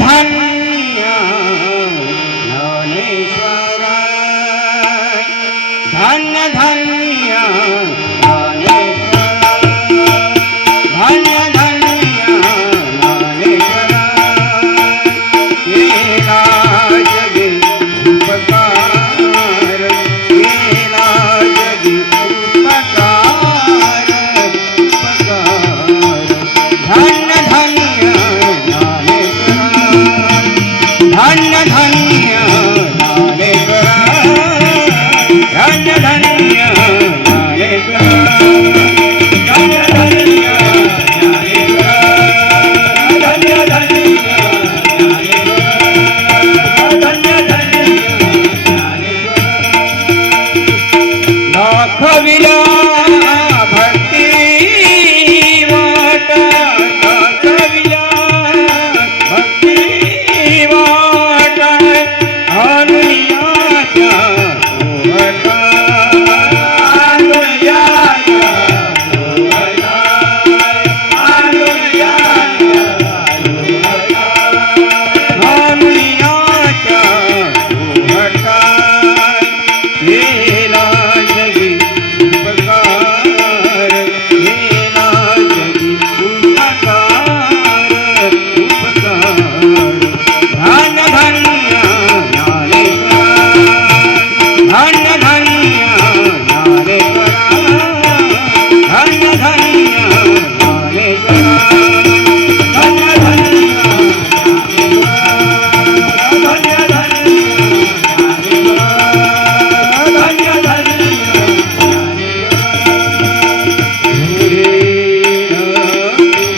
धन्य ज्ञानेश्वर धन्य धन्य ज्ञानेश्वर धन्य धन्य ज्ञानेश्वर केला जगी उपकार केला जगी उपकार उपकार धन्य धन्य धन्य धन्य ज्ञानेश्वर धन्य धन्य ज्ञानेश्वर धन्य धन्य ज्ञानेश्वर धन्य धन्य ज्ञानेश्वर धन्य धन्य ज्ञानेश्वर दाखविला भक्ती वाट दाखविला भक्ती वाट अनुयाच्या सोहळा अनुयाच्या सोहळा अनुयाच्या सोहळा अनुयाच्या सोहळा केला जगी उपकार केला जगी उपकार उपकार धन्य धन्य ज्ञानेश्वर धन्य धन्य ज्ञानेश्वर धन्य धन्य ज्ञानेश्वर धन्य धन्य ज्ञानेश्वर धन्य धन्य ज्ञानेश्वर धन्य धन्य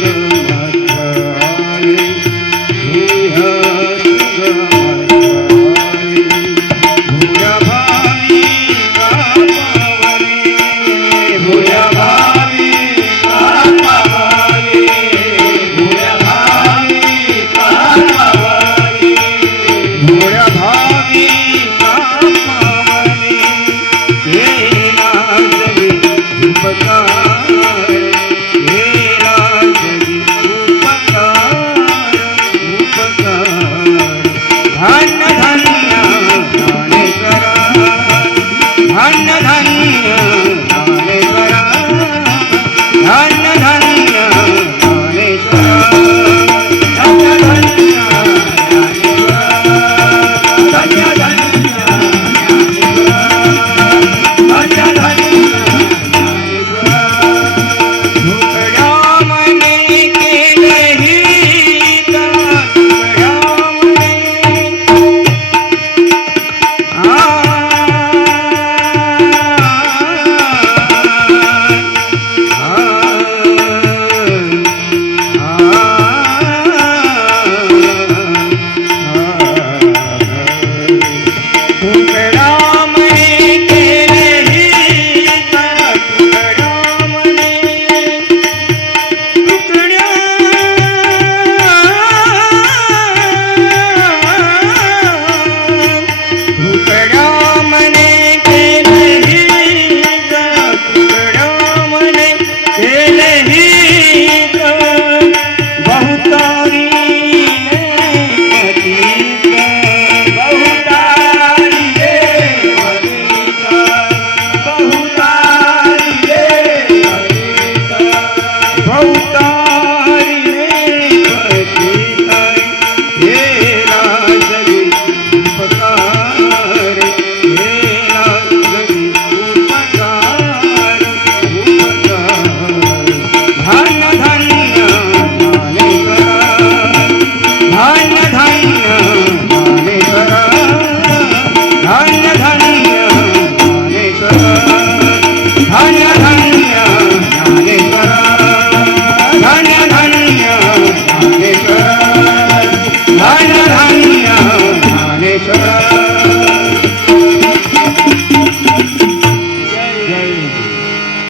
धन्य धन्य ज्ञानेश्वर धन्य